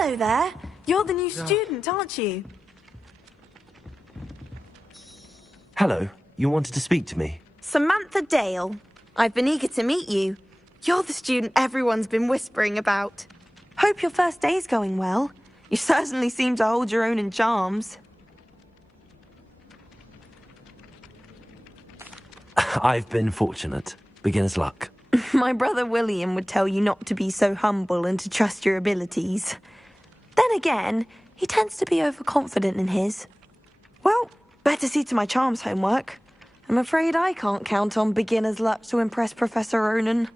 Hello there. You're the new student, aren't you? Hello. You wanted to speak to me? Samantha Dale. I've been eager to meet you. You're the student everyone's been whispering about. Hope your first day's going well. You certainly seem to hold your own in charms. I've been fortunate. Beginner's luck. My brother William would tell you not to be so humble and to trust your abilities. Then again, he tends to be overconfident in his. Well, better see to my charms homework. I'm afraid I can't count on beginner's luck to impress Professor Ronan.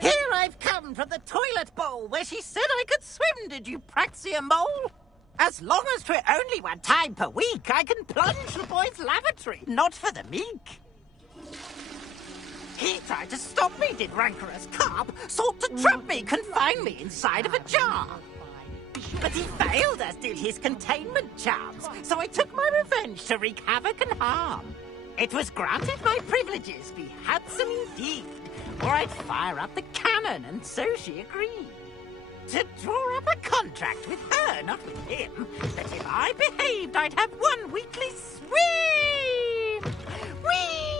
Here I've come from the toilet bowl where she said I could swim, did you praxia mole? As long as 'twere only 1 time per week, I can plunge the boy's lavatory, not for the meek. He tried to stop me, did rancorous carp, sought to trap me, confine me inside of a jar. But he failed, as did his containment charms, so I took my revenge to wreak havoc and harm. It was granted my privileges be handsome indeed, or I'd fire up the cannon, and so she agreed. To draw up a contract with her, not with him, that if I behaved, I'd have 1 weekly swim! Whee!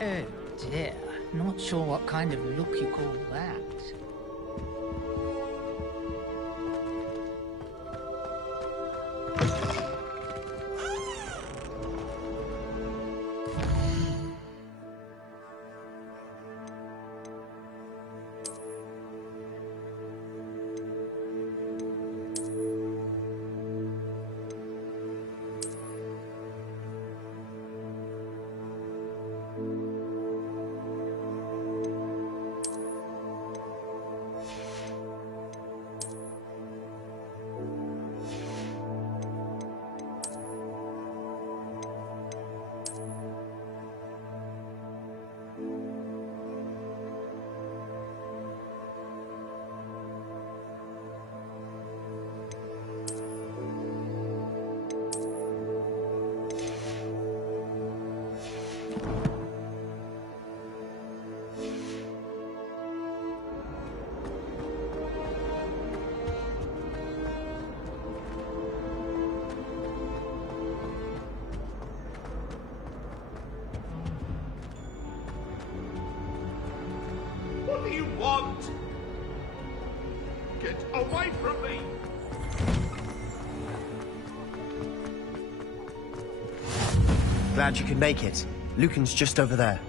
Oh dear, not sure what kind of look you call that. What do you want? Get away from me! Glad you could make it. Lucan's just over there.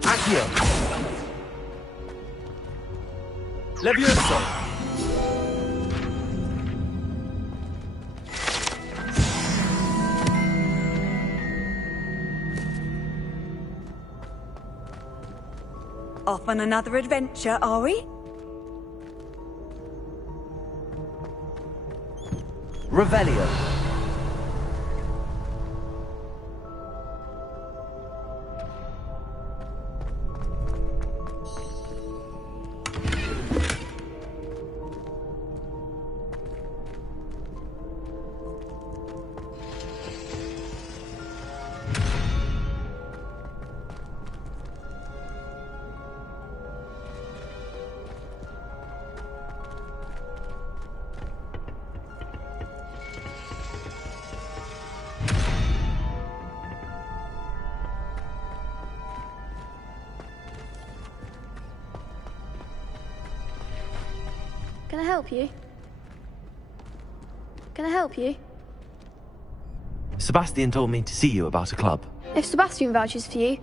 Accio! Levioso! Off on another adventure, are we? Revelio. Can I help you? Can I help you? Sebastian told me to see you about a club. If Sebastian vouches for you,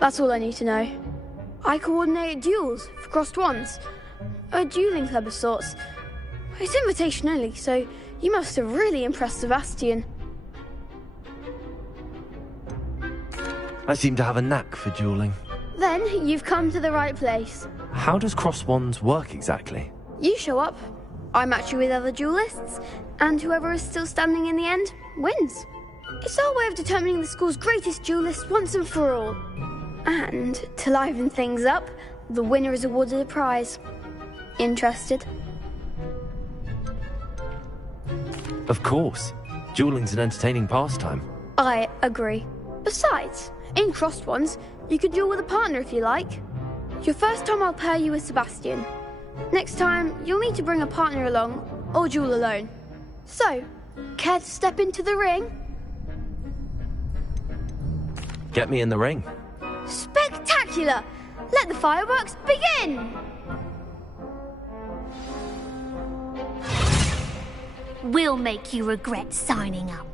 that's all I need to know. I coordinate duels for crossed wands. A dueling club of sorts. It's invitation only, so you must have really impressed Sebastian. I seem to have a knack for dueling. Then you've come to the right place. How does cross wands work exactly? You show up, I match you with other duelists, and whoever is still standing in the end wins. It's our way of determining the school's greatest duelist once and for all. And to liven things up, the winner is awarded a prize. Interested? Of course. Dueling's an entertaining pastime. I agree. Besides, in crossed ones, you could duel with a partner if you like. Your first time I'll pair you with Sebastian. Next time, you'll need to bring a partner along, or duel alone. So, care to step into the ring? Get me in the ring. Spectacular! Let the fireworks begin! We'll make you regret signing up.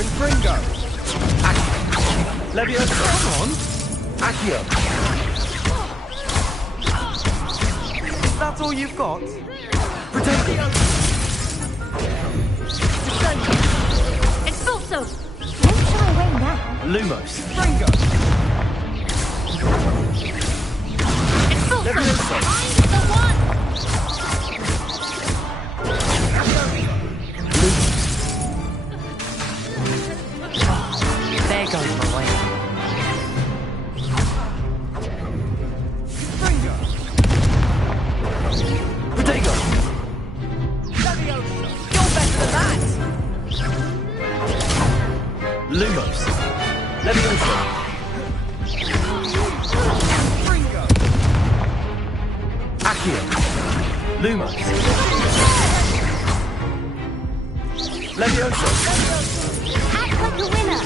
Confringo! Leviosa! Come on! Accio! That's all you've got? Expulso! Don't shy away now. Lumos! Fringo! Expulso! Leviosa! Find the one! There goes my way. Fringo! Protego! Leviosa! You're better than that! Lumos! Leviosa! Fringo! Accio! Lumos! Leviosa! Act like a winner!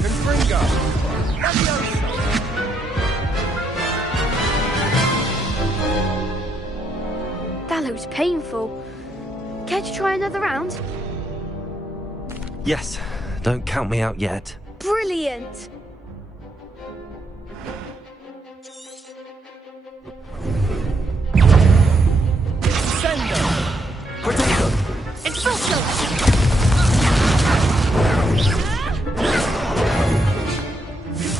Confringo! Leviosa! That looks painful. Care to try another round? Yes, don't count me out yet. Brilliant! Sendo! Protego! Expulso!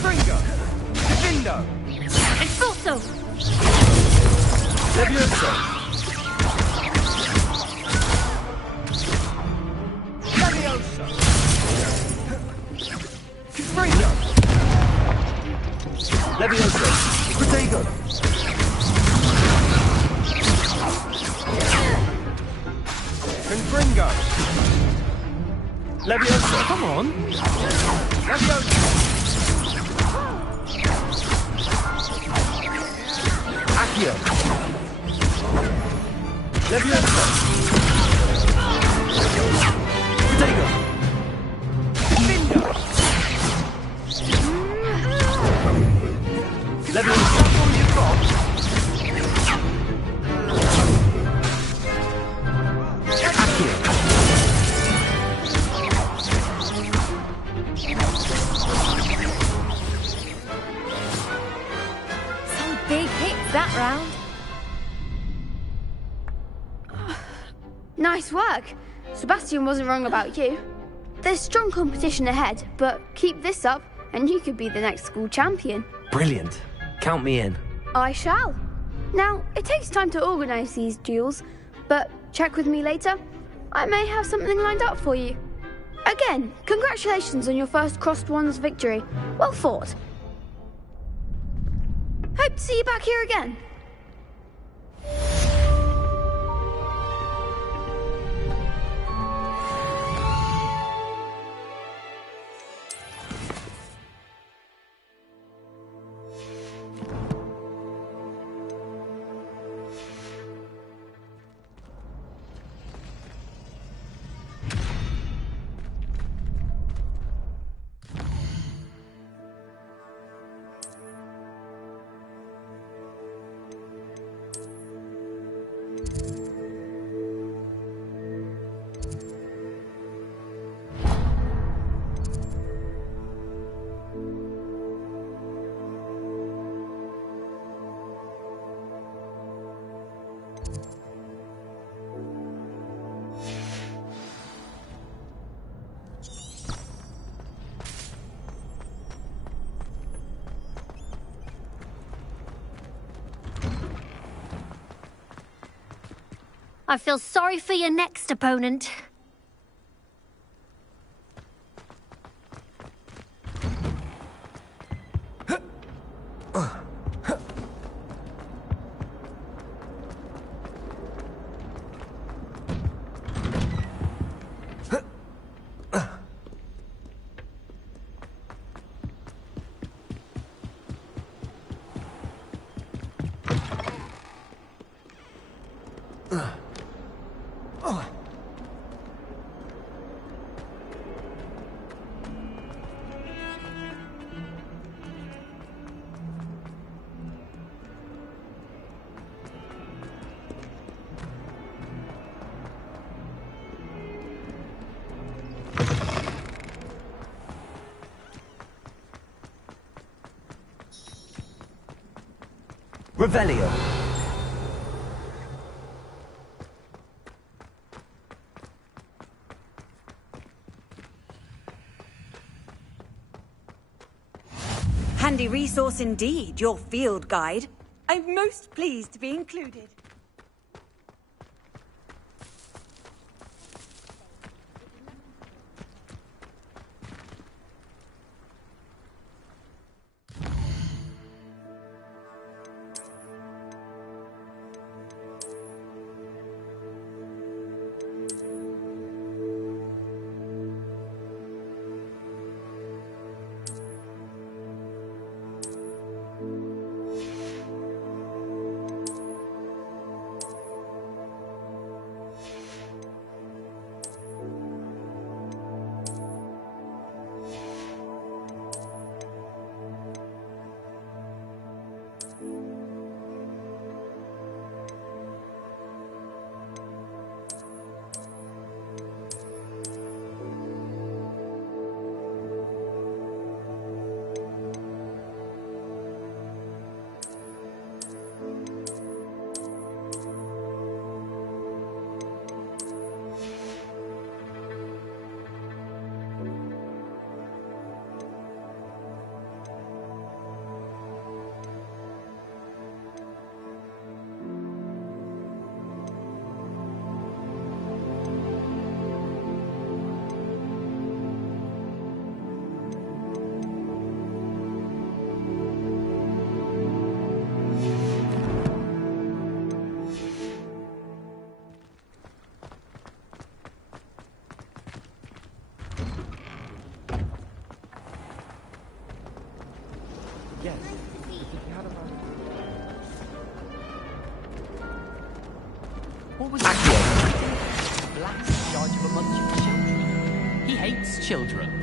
Fringo! Divindo! Expulso! Leviosa! Leviosa! Fringo! Leviosa! Protego! Confringo! Leviosa! Come on! Leviosa! Accio! Leviosa! Protego! Divindo! Leviosa! That's all you've got? Accio! Some big hits that round. Nice work. Sebastian wasn't wrong about you. There's strong competition ahead, but keep this up and you could be the next school champion. Brilliant. Count me in. I shall. Now, it takes time to organise these duels, but check with me later. I may have something lined up for you. Again, congratulations on your first crossed wands victory. Well fought. Hope to see you back here again. I feel sorry for your next opponent. Revelio. Handy resource indeed, your field guide. I'm most pleased to be included. What was that? Black's in charge of a bunch of children. He hates children.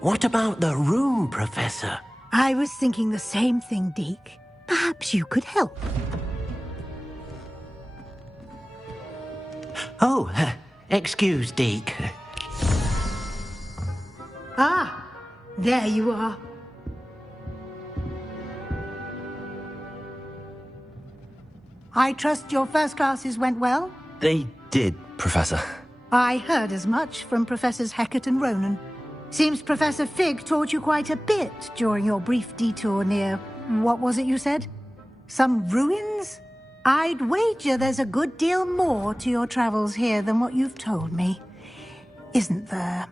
What about the room, Professor? I was thinking the same thing, Deke. Perhaps you could help. Oh, excuse, Deke. Ah, there you are. I trust your first classes went well? They did, Professor. I heard as much from Professors Hecat and Ronan. Seems Professor Fig taught you quite a bit during your brief detour near... what was it you said? Some ruins? I'd wager there's a good deal more to your travels here than what you've told me. Isn't there?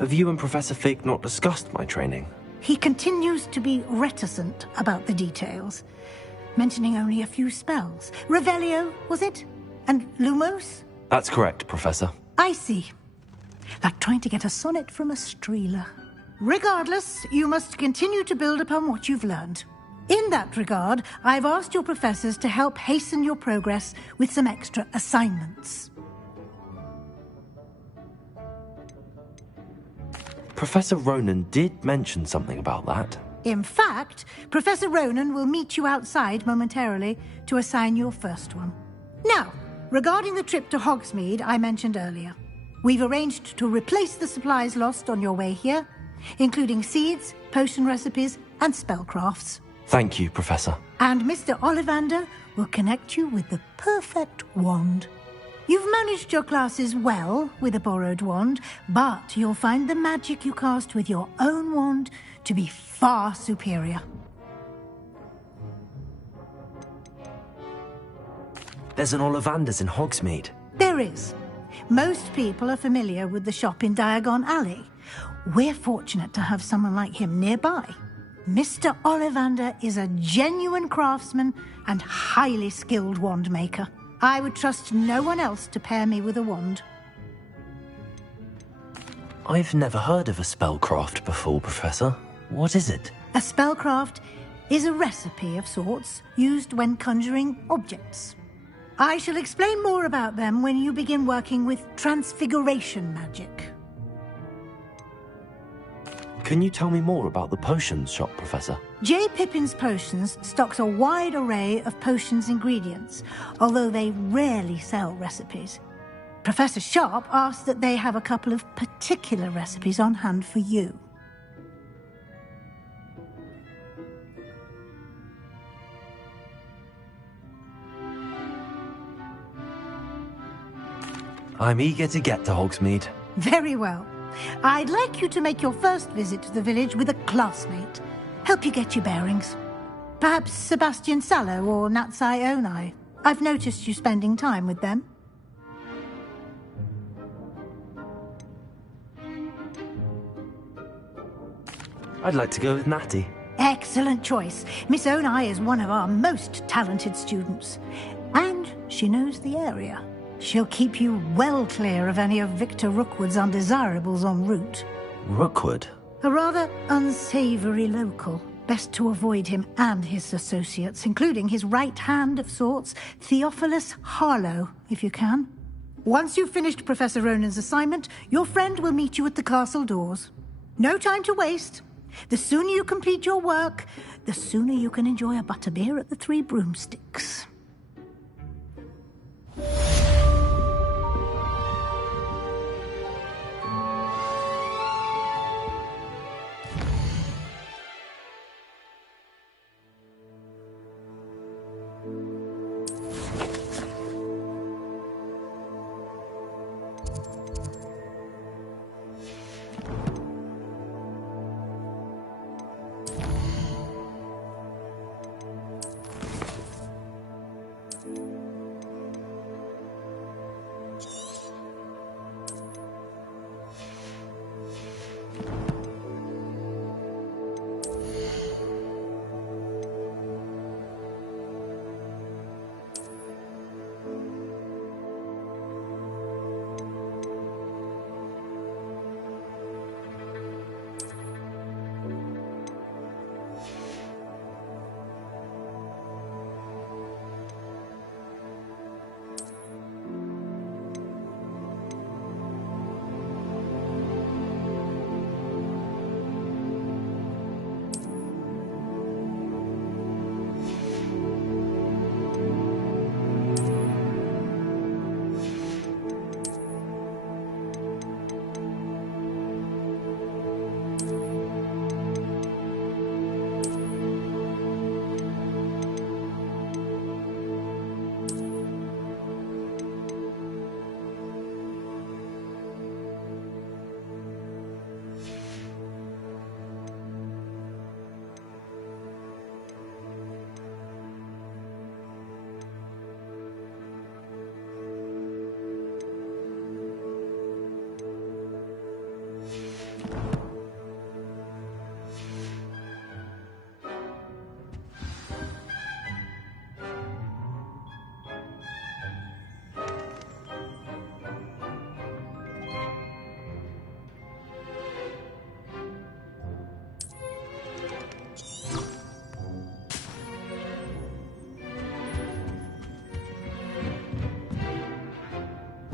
Have you and Professor Fig not discussed my training? He continues to be reticent about the details. mentioning only a few spells. Revelio, was it? And Lumos? That's correct, Professor. I see. Like trying to get a sonnet from a streeler. Regardless, you must continue to build upon what you've learned. In that regard, I've asked your professors to help hasten your progress with some extra assignments. Professor Ronan did mention something about that. In fact, Professor Ronan will meet you outside momentarily to assign your first one. Now, regarding the trip to Hogsmeade I mentioned earlier, we've arranged to replace the supplies lost on your way here, including seeds, potion recipes, and spellcrafts. Thank you, Professor. And Mr. Ollivander will connect you with the perfect wand. You've managed your classes well with a borrowed wand, but you'll find the magic you cast with your own wand to be far superior. There's an Ollivander's in Hogsmeade. There is. Most people are familiar with the shop in Diagon Alley. We're fortunate to have someone like him nearby. Mr. Ollivander is a genuine craftsman and highly skilled wand maker. I would trust no one else to pair me with a wand. I've never heard of a spellcraft before, Professor. What is it? A spellcraft is a recipe of sorts used when conjuring objects. I shall explain more about them when you begin working with transfiguration magic. Can you tell me more about the potions shop, Professor? J. Pippin's Potions stocks a wide array of potions ingredients, although they rarely sell recipes. Professor Sharp asked that they have a couple of particular recipes on hand for you. I'm eager to get to Hogsmeade. Very well. I'd like you to make your first visit to the village with a classmate. Help you get your bearings. Perhaps Sebastian Sallow or Natsai Onai. I've noticed you spending time with them. I'd like to go with Natty. Excellent choice. Miss Onai is one of our most talented students. And she knows the area. She'll keep you well clear of any of Victor Rookwood's undesirables en route. Rookwood? A rather unsavoury local. Best to avoid him and his associates, including his right hand of sorts, Theophilus Harlow, if you can. Once you've finished Professor Ronan's assignment, your friend will meet you at the castle doors. No time to waste. The sooner you complete your work, the sooner you can enjoy a butterbeer at the Three Broomsticks.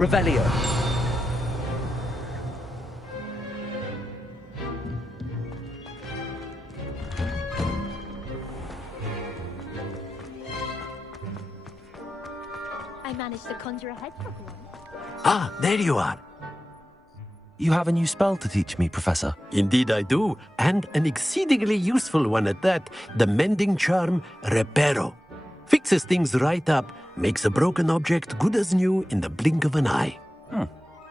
Revelio. I managed to conjure a hedgehog once. Ah, there you are. You have a new spell to teach me, Professor. Indeed I do, and an exceedingly useful one at that. The mending charm, Reparo. Fixes things right up, makes a broken object good as new in the blink of an eye.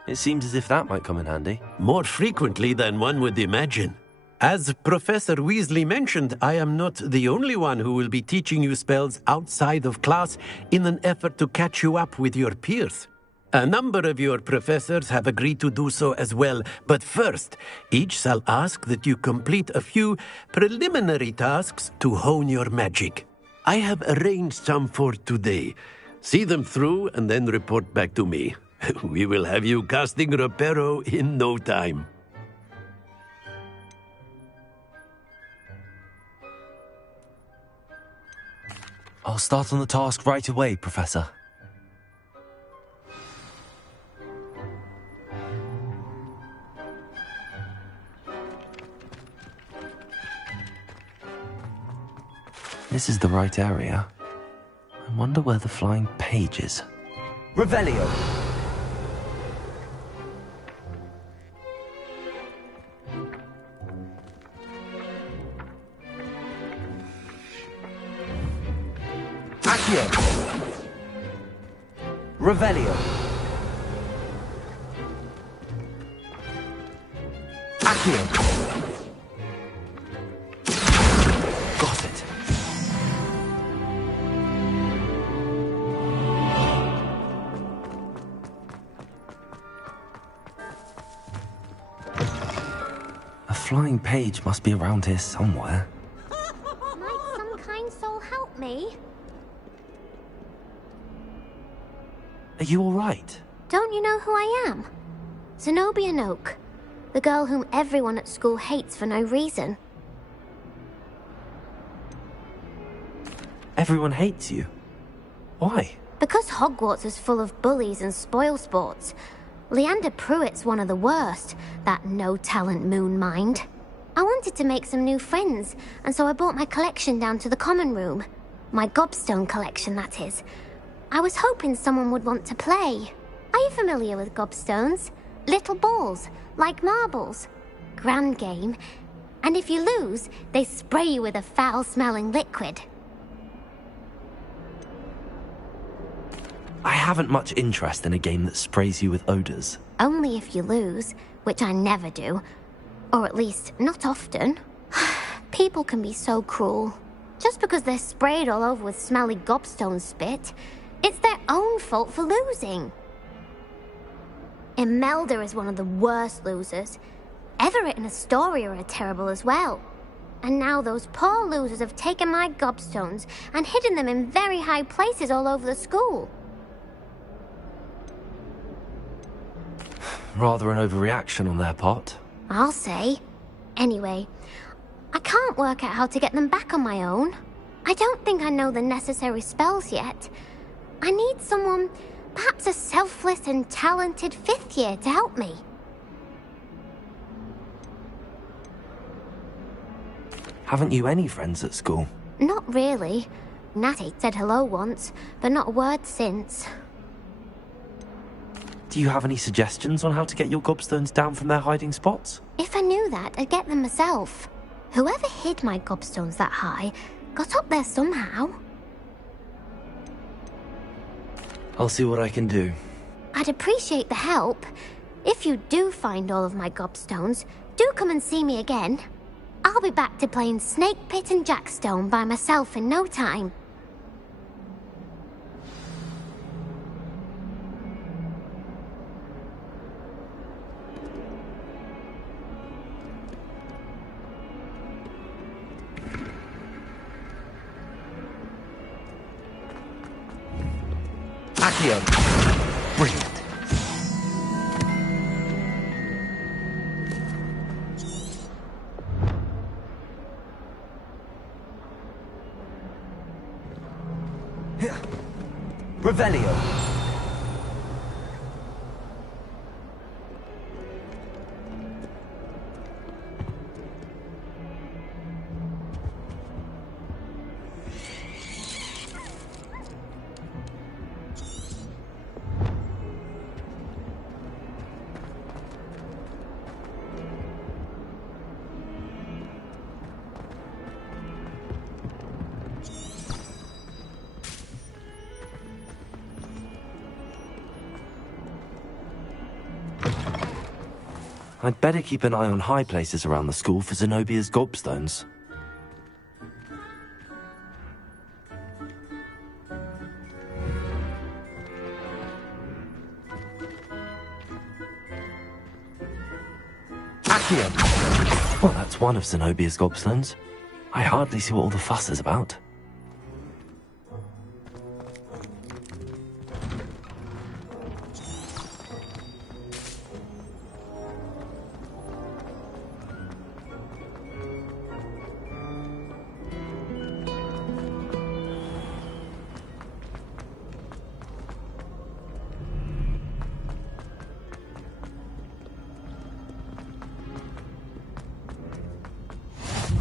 It seems as if that might come in handy. More frequently than one would imagine. As Professor Weasley mentioned, I am not the only one who will be teaching you spells outside of class in an effort to catch you up with your peers. A number of your professors have agreed to do so as well, but first, each shall ask that you complete a few preliminary tasks to hone your magic. I have arranged some for today. See them through and then report back to me. We will have you casting Reparo in no time. I'll start on the task right away, Professor. This is the right area. I wonder where the flying page is. Revelio. Accio. Revelio. Accio. Got it. A flying page must be around here somewhere. Might some kind soul help me? Are you all right? Don't you know who I am? Zenobia Noak, the girl whom everyone at school hates for no reason. Everyone hates you. Why? Because Hogwarts is full of bullies and spoilsports. Leander Pruitt's one of the worst, that no-talent moon mind. I wanted to make some new friends, and so I brought my collection down to the common room. My gobstone collection, that is. I was hoping someone would want to play. Are you familiar with gobstones? Little balls, like marbles. Grand game. And if you lose, they spray you with a foul-smelling liquid. I haven't much interest in a game that sprays you with odors. Only if you lose, which I never do. Or at least, not often. People can be so cruel. Just because they're sprayed all over with smelly gobstone spit, it's their own fault for losing. Imelda is one of the worst losers. Everett and Astoria are terrible as well. And now those poor losers have taken my gobstones and hidden them in very high places all over the school. Rather an overreaction on their part. I'll say. Anyway, I can't work out how to get them back on my own. I don't think I know the necessary spells yet. I need someone, perhaps a selfless and talented fifth year to help me. Haven't you any friends at school? Not really. Natty said hello once, but not a word since. Do you have any suggestions on how to get your gobstones down from their hiding spots? If I knew that, I'd get them myself. Whoever hid my gobstones that high got up there somehow. I'll see what I can do. I'd appreciate the help. If you do find all of my gobstones, do come and see me again. I'll be back to playing Snake Pit and Jackstone by myself in no time. Accio. Brilliant. Revelio. I'd better keep an eye on high places around the school for Zenobia's gobstones. Accio! Well, that's one of Zenobia's gobstones. I hardly see what all the fuss is about.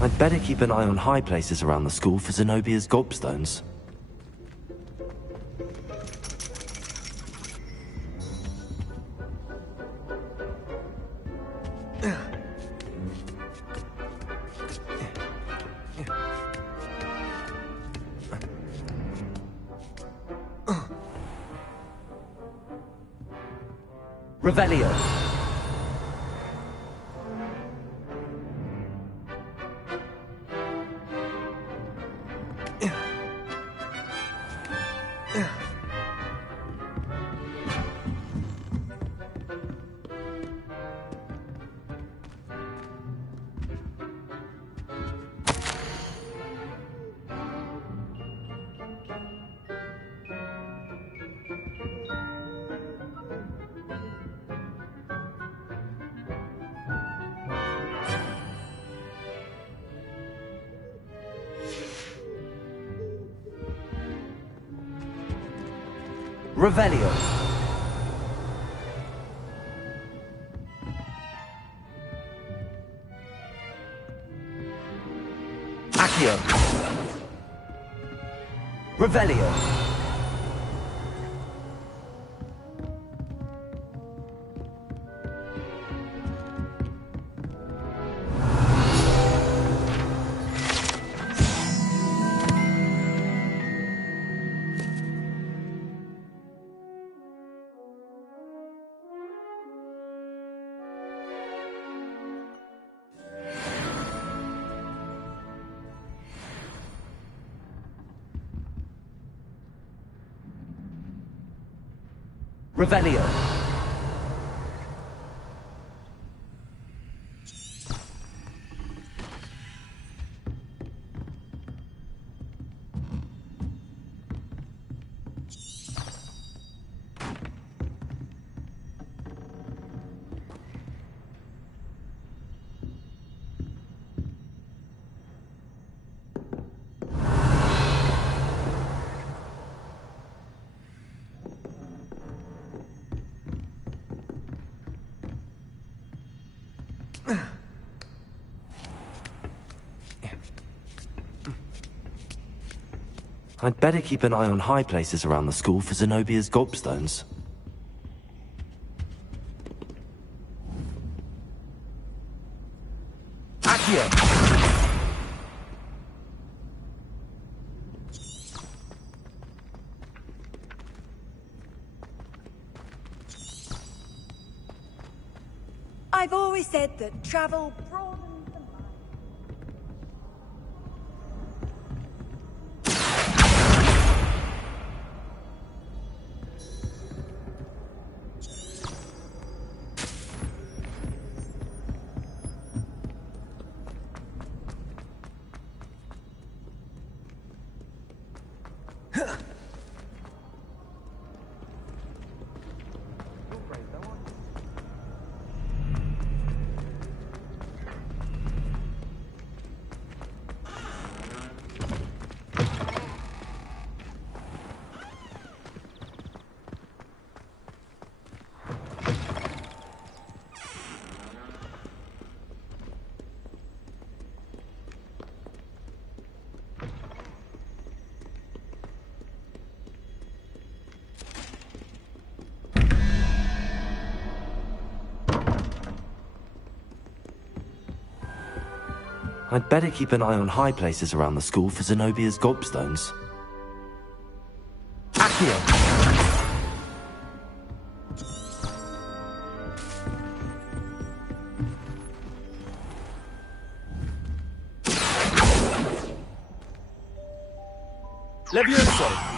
I'd better keep an eye on high places around the school for Zenobia's gobstones. Revelio. Revelio. Accio. Revelio. Revelio. I'd better keep an eye on high places around the school for Zenobia's gobstones. Accio! I've always said that travel broadens the mind. I'd better keep an eye on high places around the school for Zenobia's gobstones. Accio! Levioso!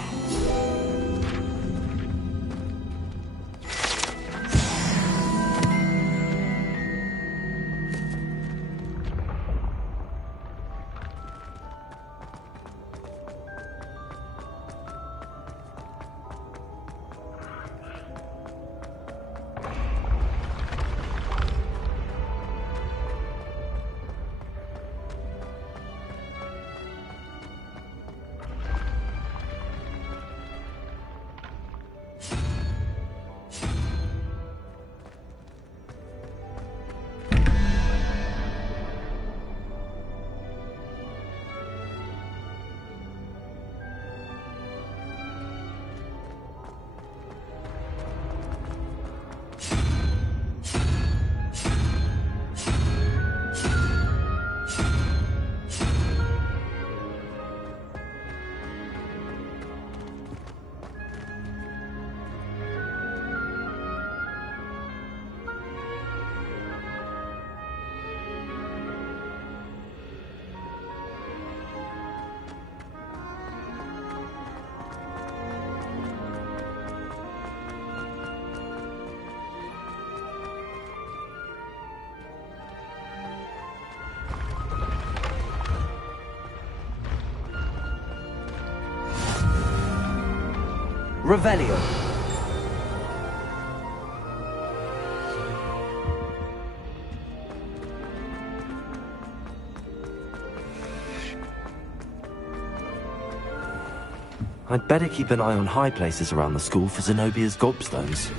Revelio. I'd better keep an eye on high places around the school for Zenobia's gobstones.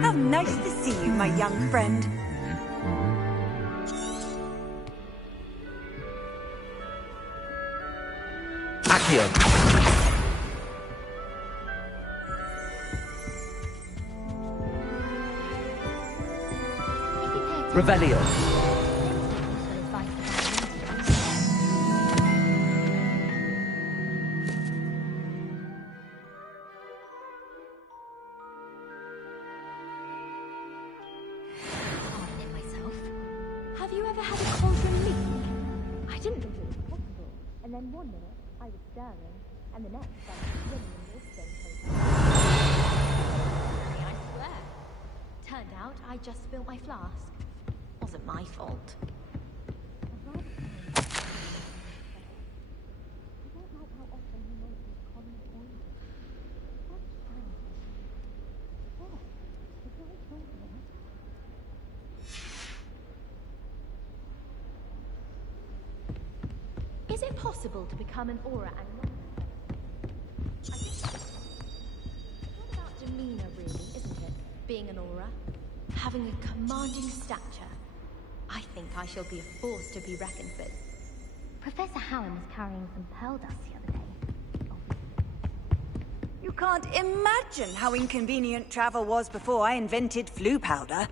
How nice to see you, my young friend. Accio. Revelio. Have you ever had a cauldron leak? I didn't think it was possible. And then one minute, I was stirring, and the next, I was swimming in water I swear. Turned out I just spilled my flask. Wasn't my fault. Is it possible to become an aura and not? I think it's all about demeanor, really, isn't it? Being an aura, having a commanding stature. I think I shall be a force to be reckoned with. Professor Howard was carrying some pearl dust the other day. You can't imagine how inconvenient travel was before I invented flu powder.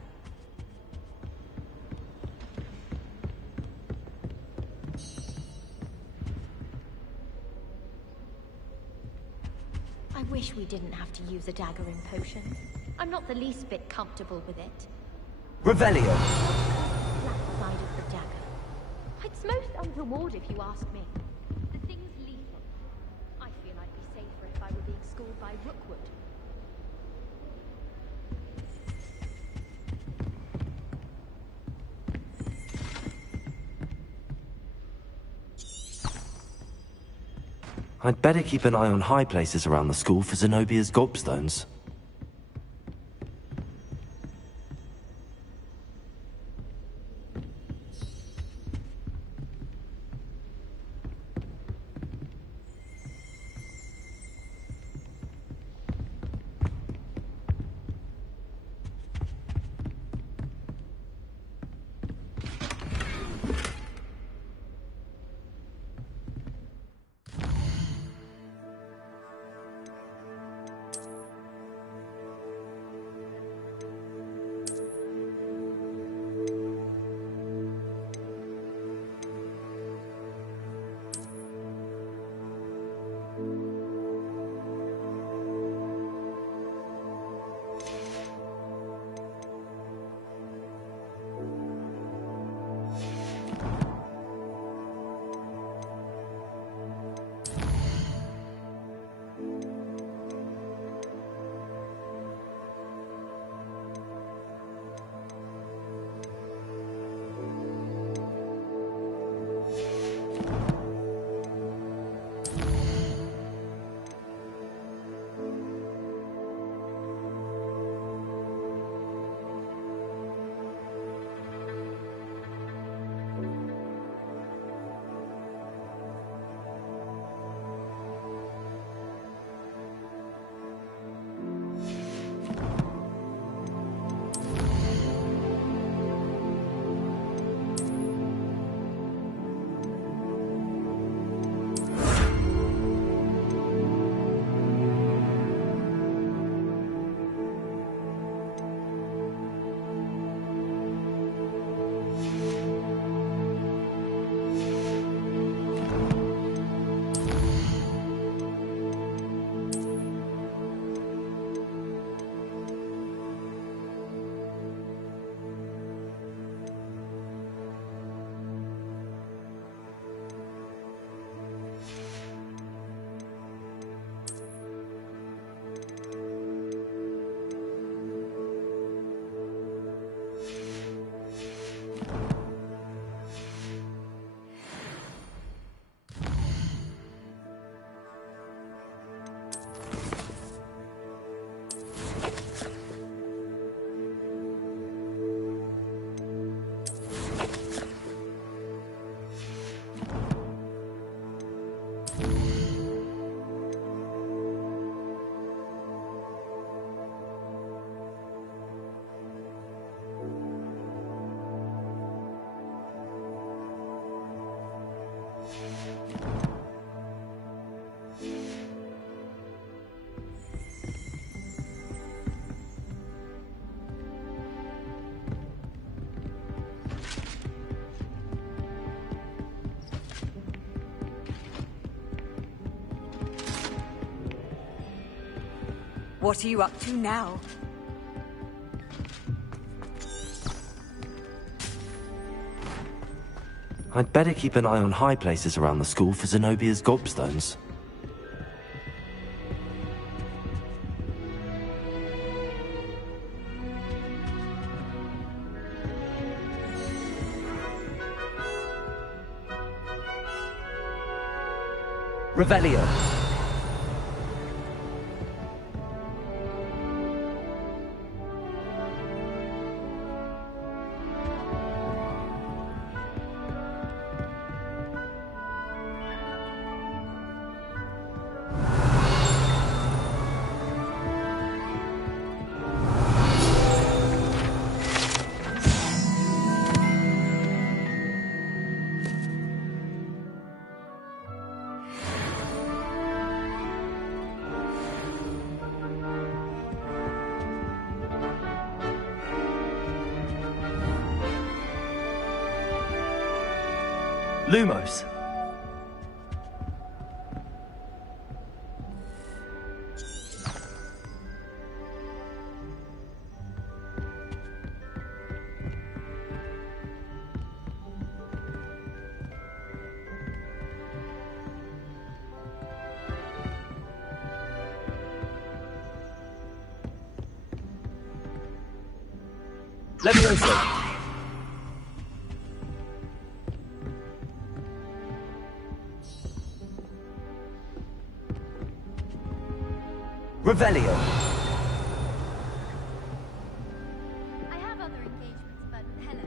I wish we didn't have to use a daggering potion. I'm not the least bit comfortable with it. Revelio. Black side of the dagger. It's most untoward if you ask me. The thing's lethal. I feel I'd be safer if I were being schooled by Rookwood. I'd better keep an eye on high places around the school for Zenobia's gobstones. What are you up to now? I'd better keep an eye on high places around the school for Zenobia's gobstones. Revelio. Lumos. Levioso. Revelio. I have other engagements, but hello.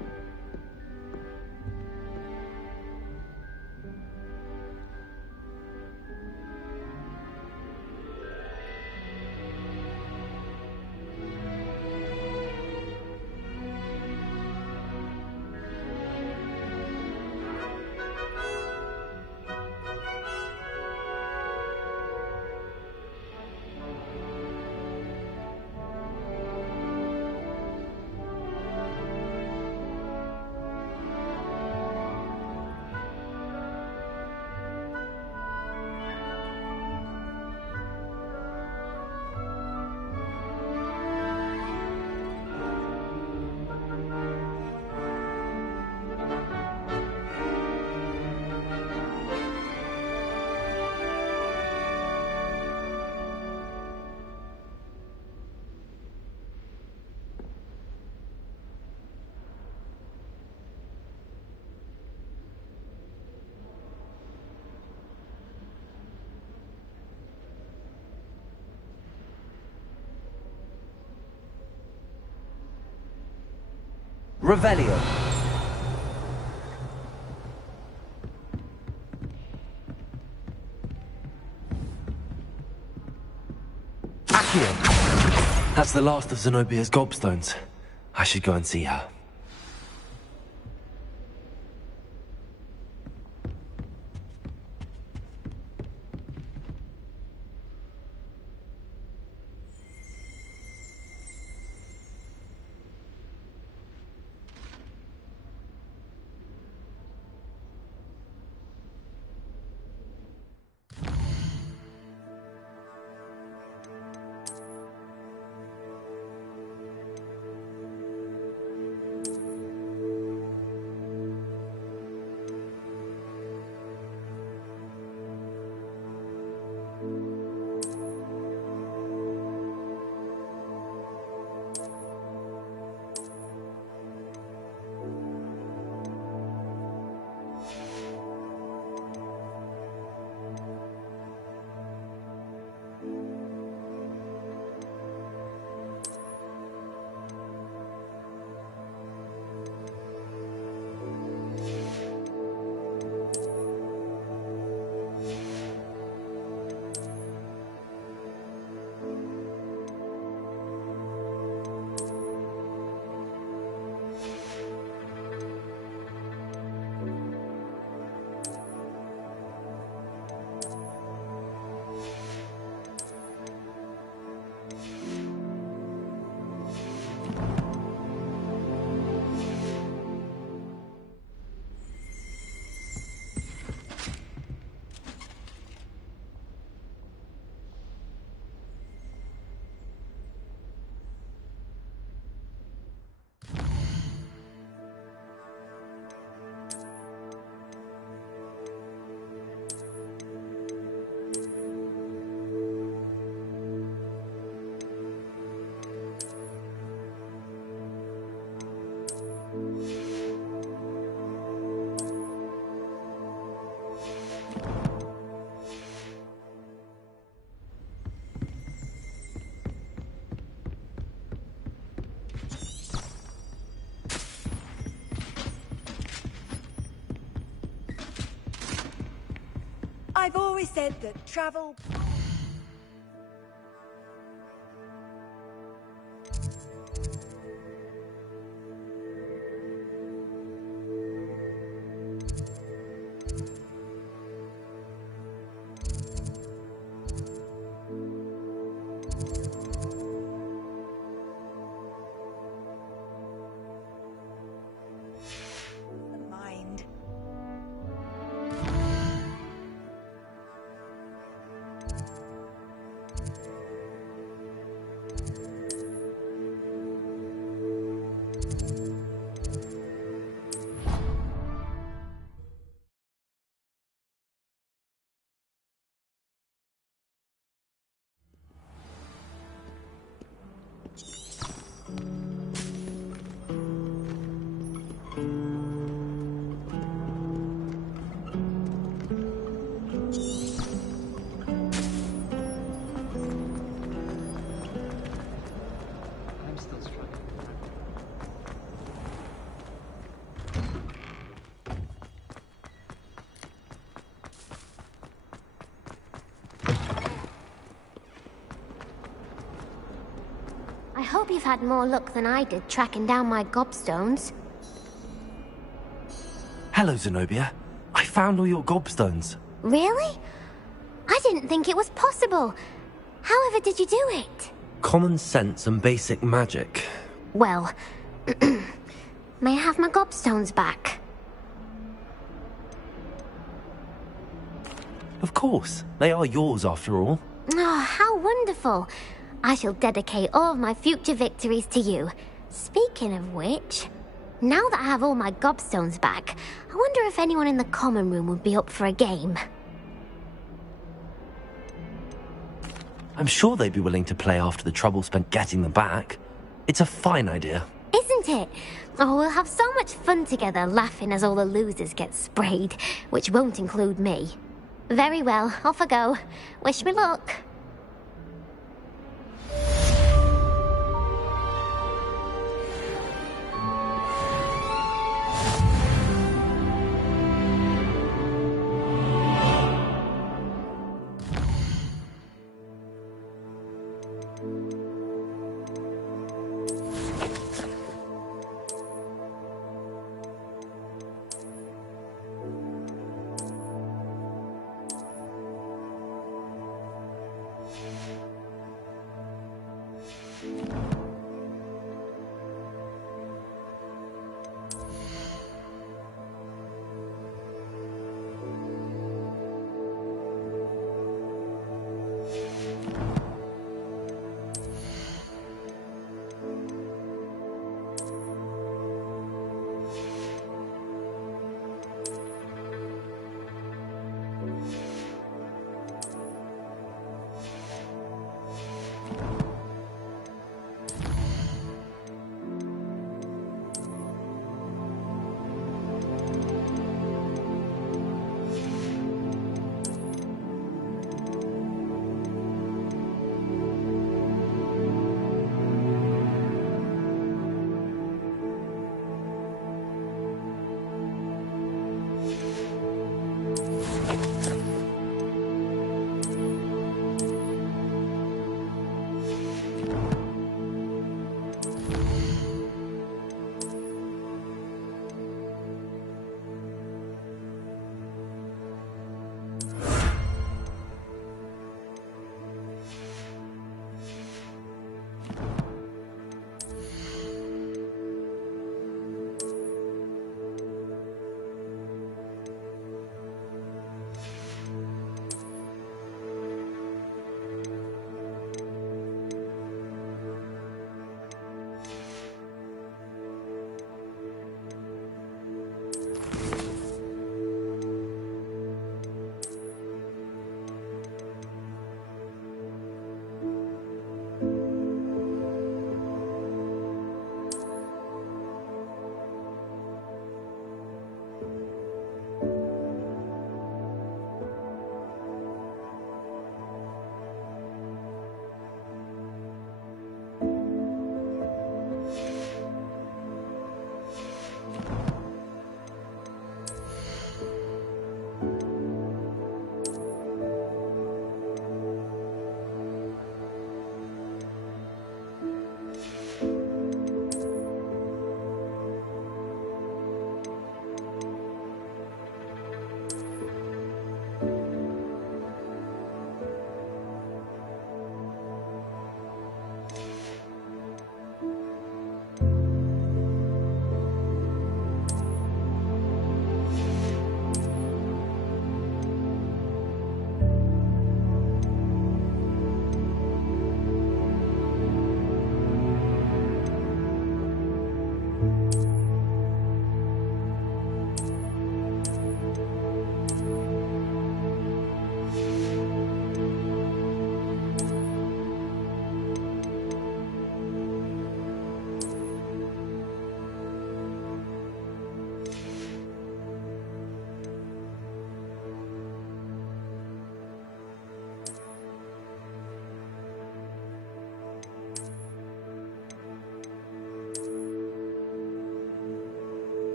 Revelio. Accio. That's the last of Zenobia's gobstones. I should go and see her. I've always said that travel... mind. I'm still struggling. I hope you've had more luck than I did tracking down my gobstones. Hello, Zenobia. I found all your gobstones. Really? I didn't think it was possible. However did you do it? Common sense and basic magic. Well, may I have my gobstones back? Of course. They are yours after all. Oh, how wonderful. I shall dedicate all of my future victories to you. Speaking of which, now that I have all my gobstones back, I wonder if anyone in the common room would be up for a game. I'm sure they'd be willing to play after the trouble spent getting them back. It's a fine idea. Isn't it? Oh, we'll have so much fun together laughing as all the losers get sprayed, which won't include me. Very well, off I go. Wish me luck.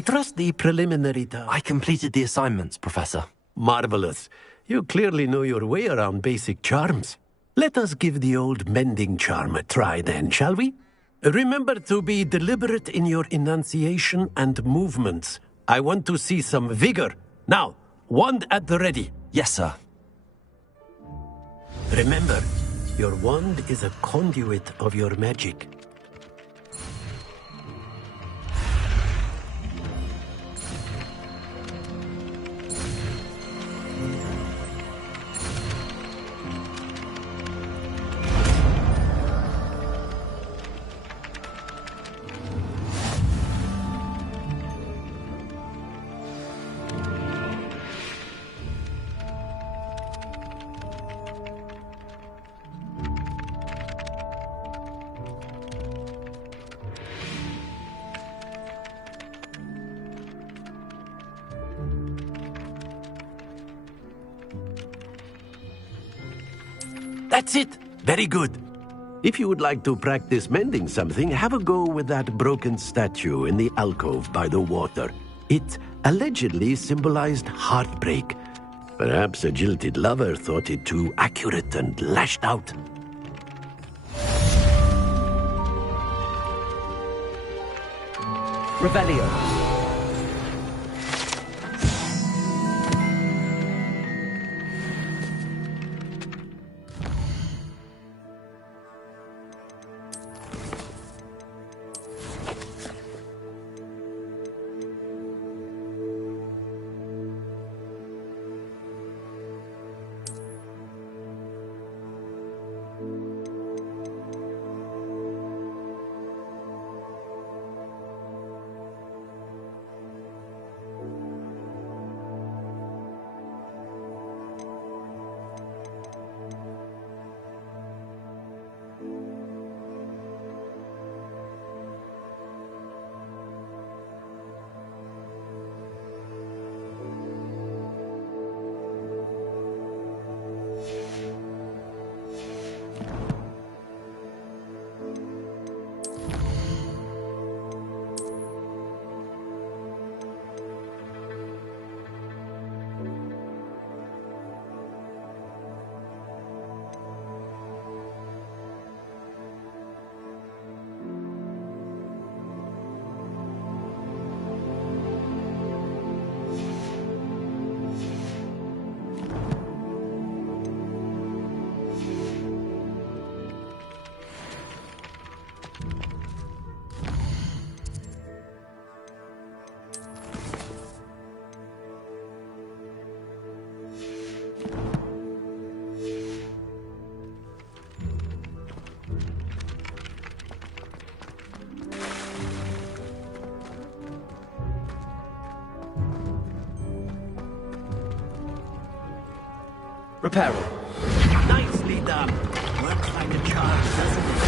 I trust the preliminary task. I completed the assignments, Professor. Marvelous. You clearly know your way around basic charms. Let us give the old mending charm a try then, shall we? Remember to be deliberate in your enunciation and movements. I want to see some vigor. Now, wand at the ready. Yes, sir. Remember, your wand is a conduit of your magic. That's it. Very good. If you would like to practice mending something, have a go with that broken statue in the alcove by the water. It allegedly symbolized heartbreak. Perhaps a jilted lover thought it too accurate and lashed out. Revelio. Reparo. Nicely done. Works like a charm, doesn't it?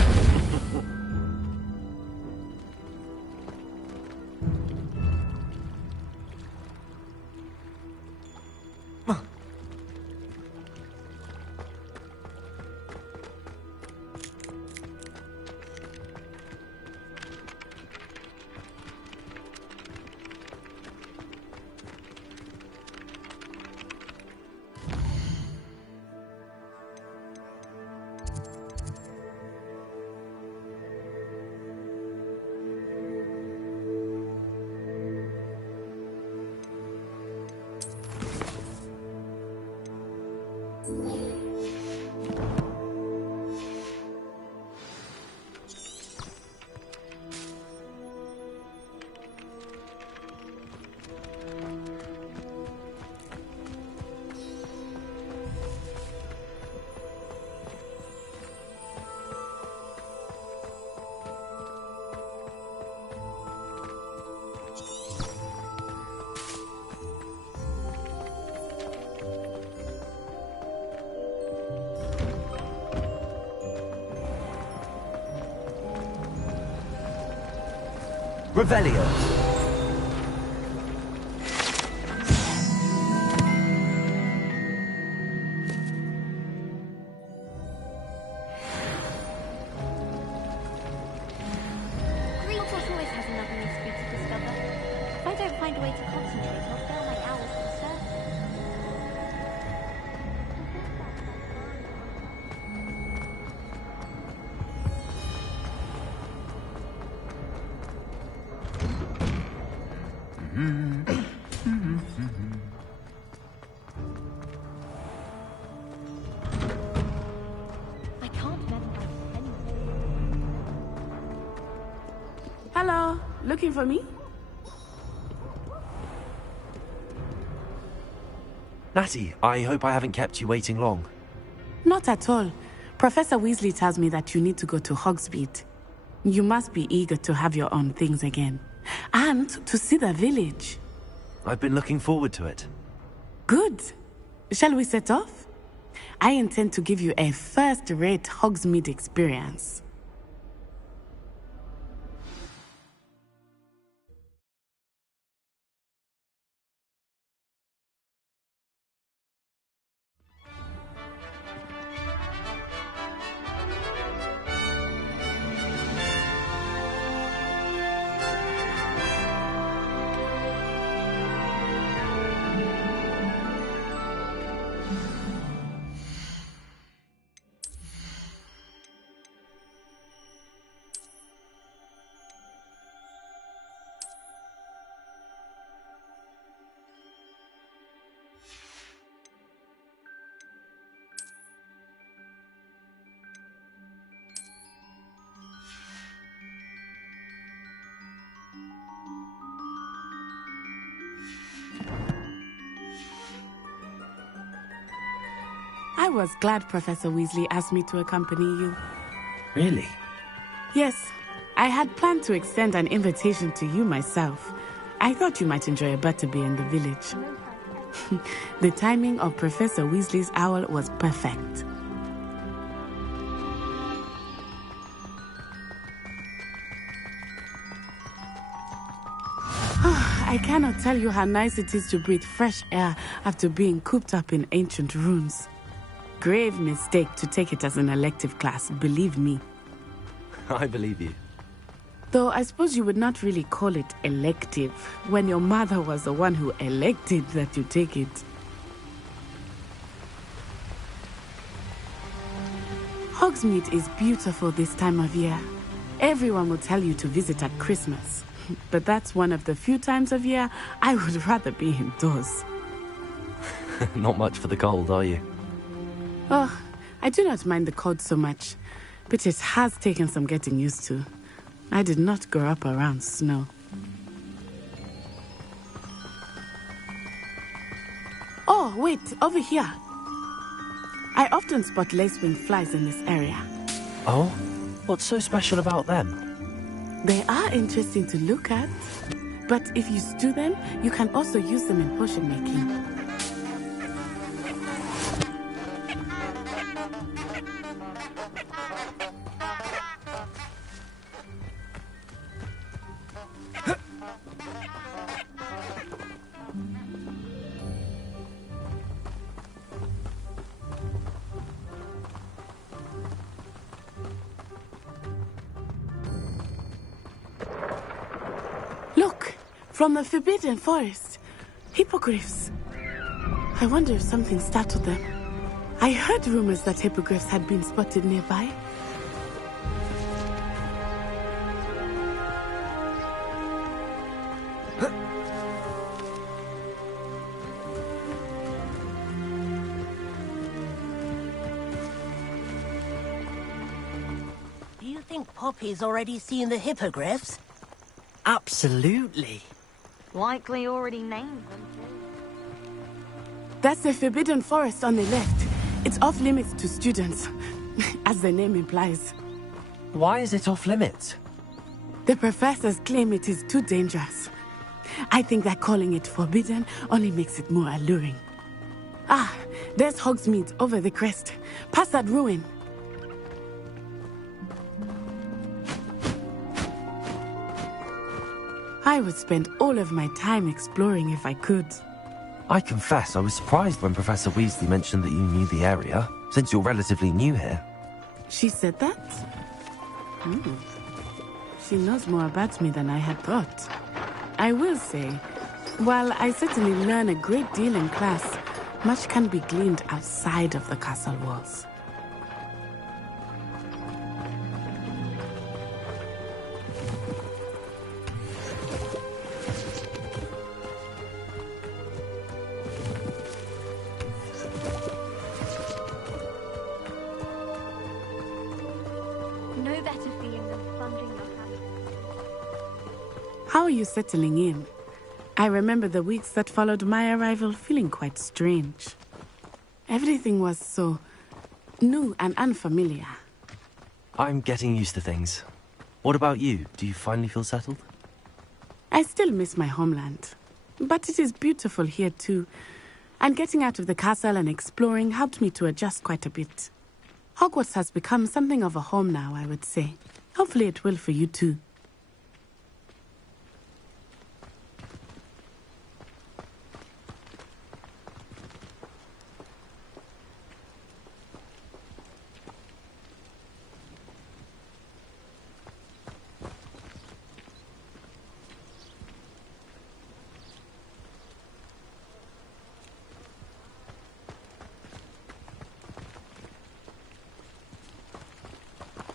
Revelio. Green always has another mystery to discover. I don't Hello, looking for me? Natty, I hope I haven't kept you waiting long. Not at all. Professor Weasley tells me that you need to go to Hogsmeade. You must be eager to have your own things again. And to see the village. I've been looking forward to it. Good. Shall we set off? I intend to give you a first-rate Hogsmeade experience. I was glad Professor Weasley asked me to accompany you. Really? Yes, I had planned to extend an invitation to you myself. I thought you might enjoy a butterbeer in the village. The timing of Professor Weasley's owl was perfect. I cannot tell you how nice it is to breathe fresh air after being cooped up in ancient ruins. Grave mistake to take it as an elective class, believe me. I believe you. Though I suppose you would not really call it elective when your mother was the one who elected that you take it. Hogsmeade is beautiful this time of year. Everyone will tell you to visit at Christmas. But that's one of the few times of year I would rather be indoors. Not much for the cold, are you? Oh, I do not mind the cold so much, but it has taken some getting used to. I did not grow up around snow. Oh, wait, over here. I often spot lacewing flies in this area. Oh? What's so special about them? They are interesting to look at, but if you stew them, you can also use them in potion making. Look, from the Forbidden Forest. Hippogriffs. I wonder if something startled them. I heard rumors that hippogriffs had been spotted nearby. Do you think Poppy's already seen the hippogriffs? Absolutely. Likely already named them. That's the Forbidden Forest on the left. It's off limits to students, as the name implies. Why is it off limits? The professors claim it is too dangerous. I think that calling it forbidden only makes it more alluring. Ah, there's Hogsmeade over the crest. Past that ruin. I would spend all of my time exploring if I could. I confess I was surprised when Professor Weasley mentioned that you knew the area, since you're relatively new here. She said that? She knows more about me than I had thought. I will say, while I certainly learn a great deal in class, much can be gleaned outside of the castle walls. No better feeling than thundering your hand. How are you settling in? I remember the weeks that followed my arrival feeling quite strange. Everything was so new and unfamiliar. I'm getting used to things. What about you? Do you finally feel settled? I still miss my homeland, but it is beautiful here too. And getting out of the castle and exploring helped me to adjust quite a bit. Hogwarts has become something of a home now, I would say. Hopefully it will for you too.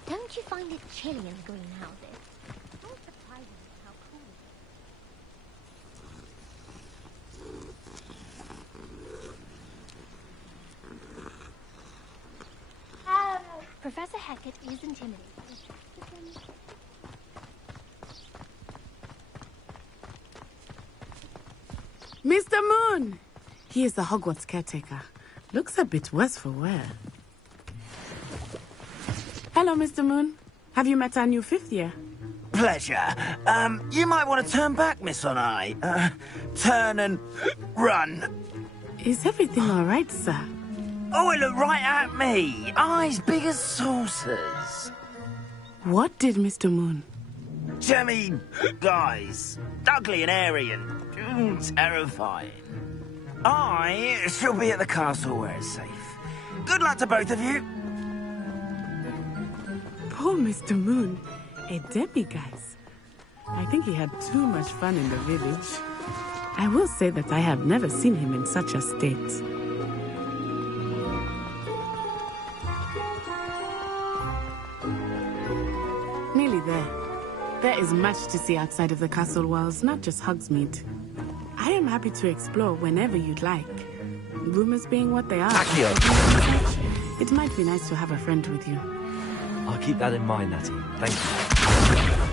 Don't you find it chilly in the greenhouses? It's all surprising how cool it is. Professor Hecat is intimidating. Mr. Moon! He is the Hogwarts caretaker. Looks a bit worse for wear. Hello, Mr. Moon. Have you met our new fifth year? Pleasure. You might want to turn back, Miss Onai. Turn and run. Is everything all right, sir? Oh, it looked right at me. Eyes big as saucers. What did Mr. Moon? Jemmy guys. Ugly and airy and terrifying. I shall be at the castle where it's safe. Good luck to both of you. Poor Mr. Moon. A demiguise. I think he had too much fun in the village. I will say that I have never seen him in such a state. Nearly there. There is much to see outside of the castle walls, not just Hogsmeade. I am happy to explore whenever you'd like. Rumors being what they are, it might be nice to have a friend with you. I'll keep that in mind, Natty. Thank you.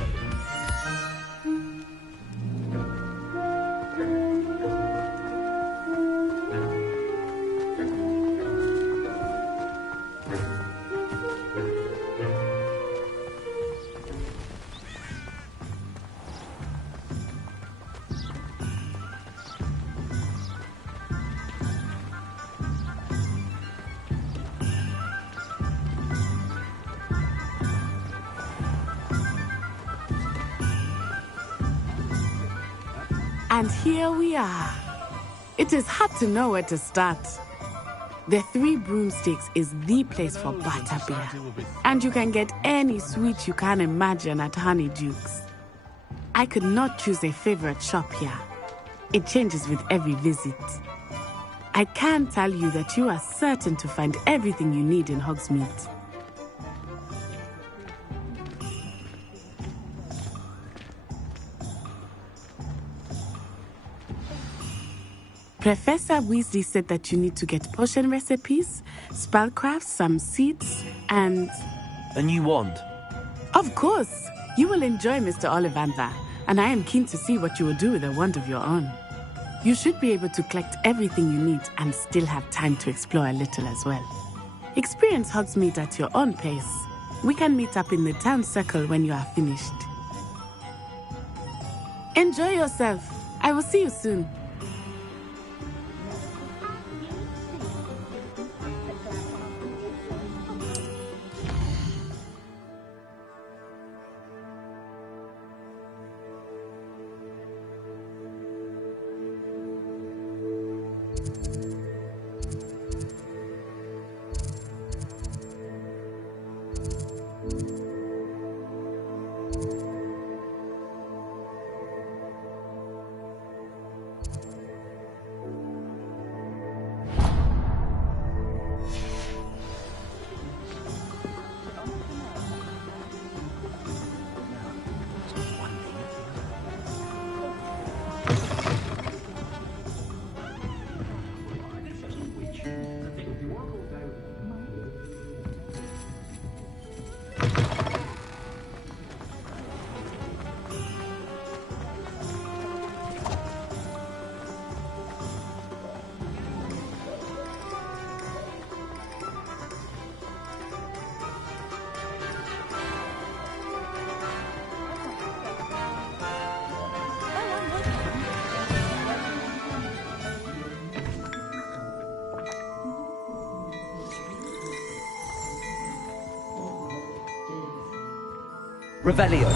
And here we are. It is hard to know where to start. The Three Broomsticks is the place for butterbeer. And you can get any sweet you can imagine at Honeyduke's. I could not choose a favorite shop here. It changes with every visit. I can tell you that you are certain to find everything you need in Hogsmeade. Professor Weasley said that you need to get potion recipes, spellcrafts, some seeds, and... A new wand? Of course! You will enjoy Mr. Ollivander, and I am keen to see what you will do with a wand of your own. You should be able to collect everything you need and still have time to explore a little as well. Experience Hogsmeade at your own pace. We can meet up in the town circle when you are finished. Enjoy yourself. I will see you soon. Revelio.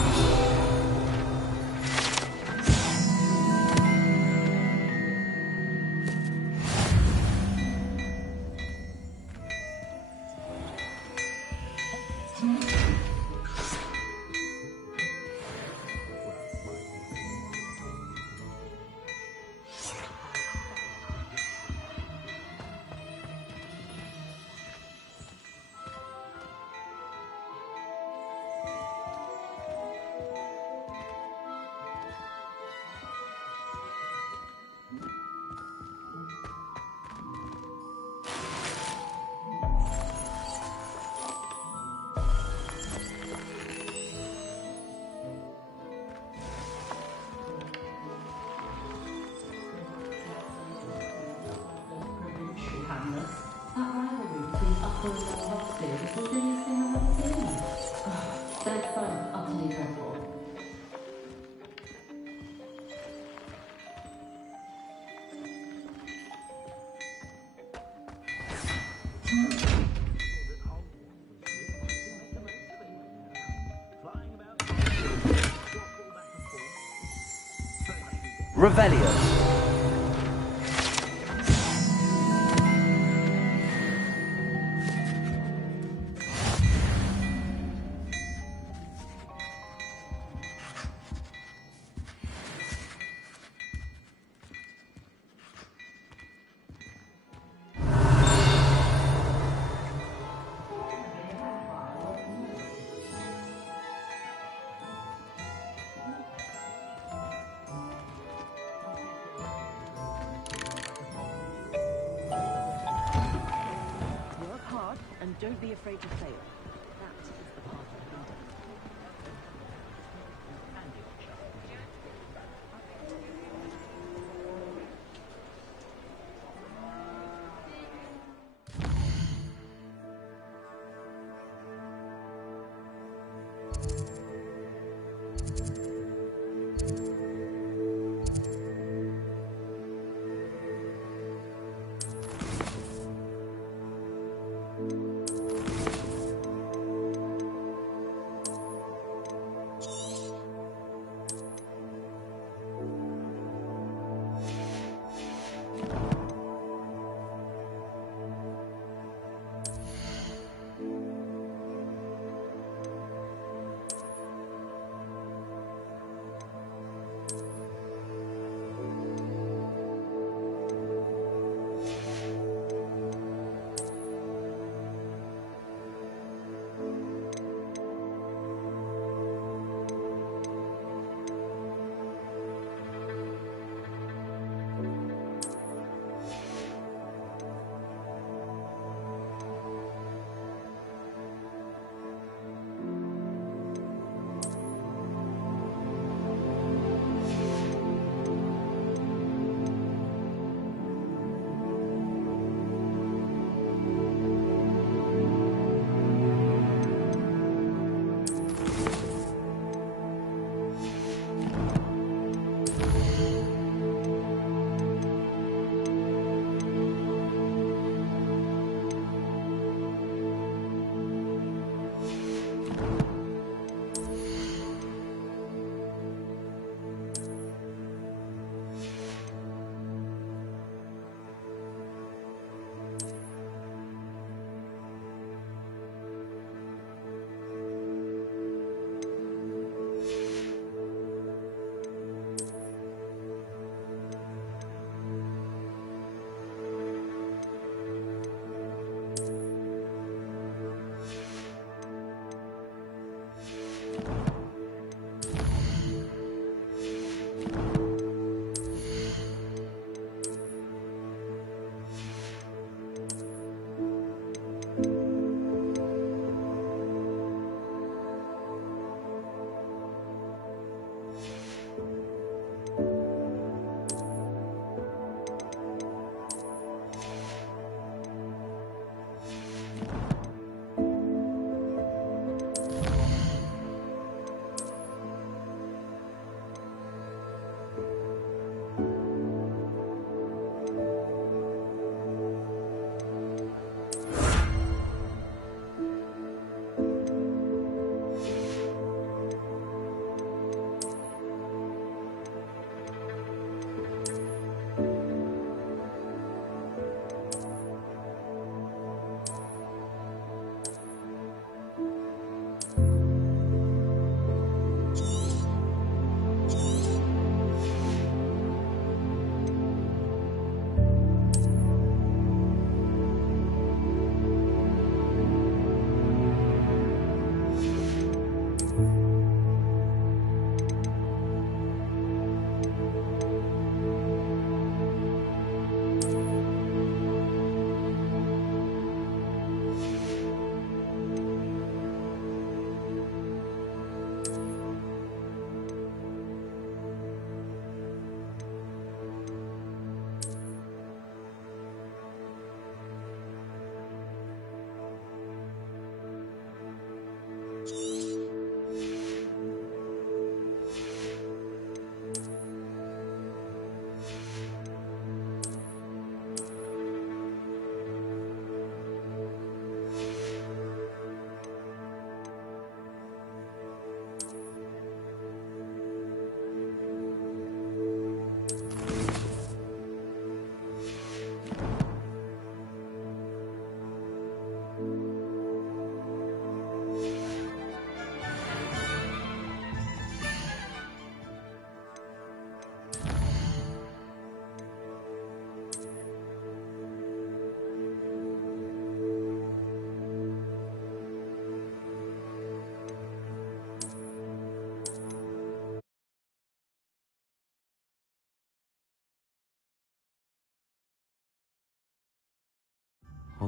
Revelio. And don't be afraid to fail. That is the path of freedom.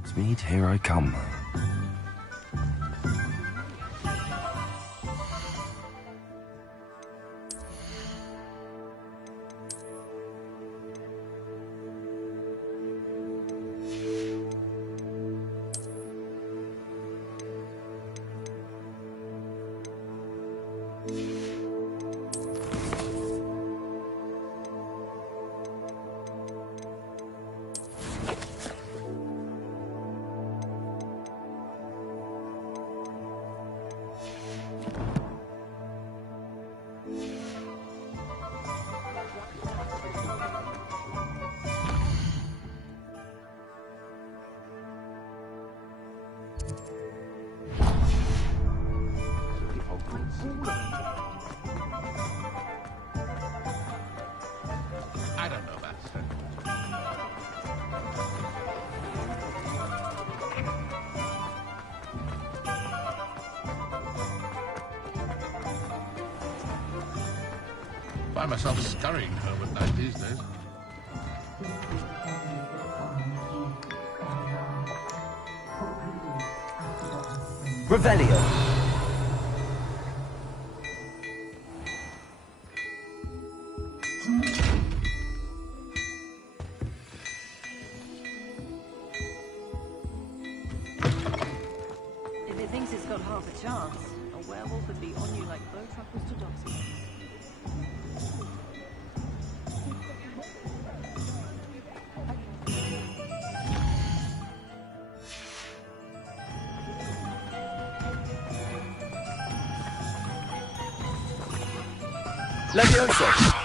Hogsmeade, here I come. I don't know that. Find myself scurrying home at night these days. Revelio. If it thinks it's got half a chance, a werewolf would be on you like bow truckers to Doxy. Levioso.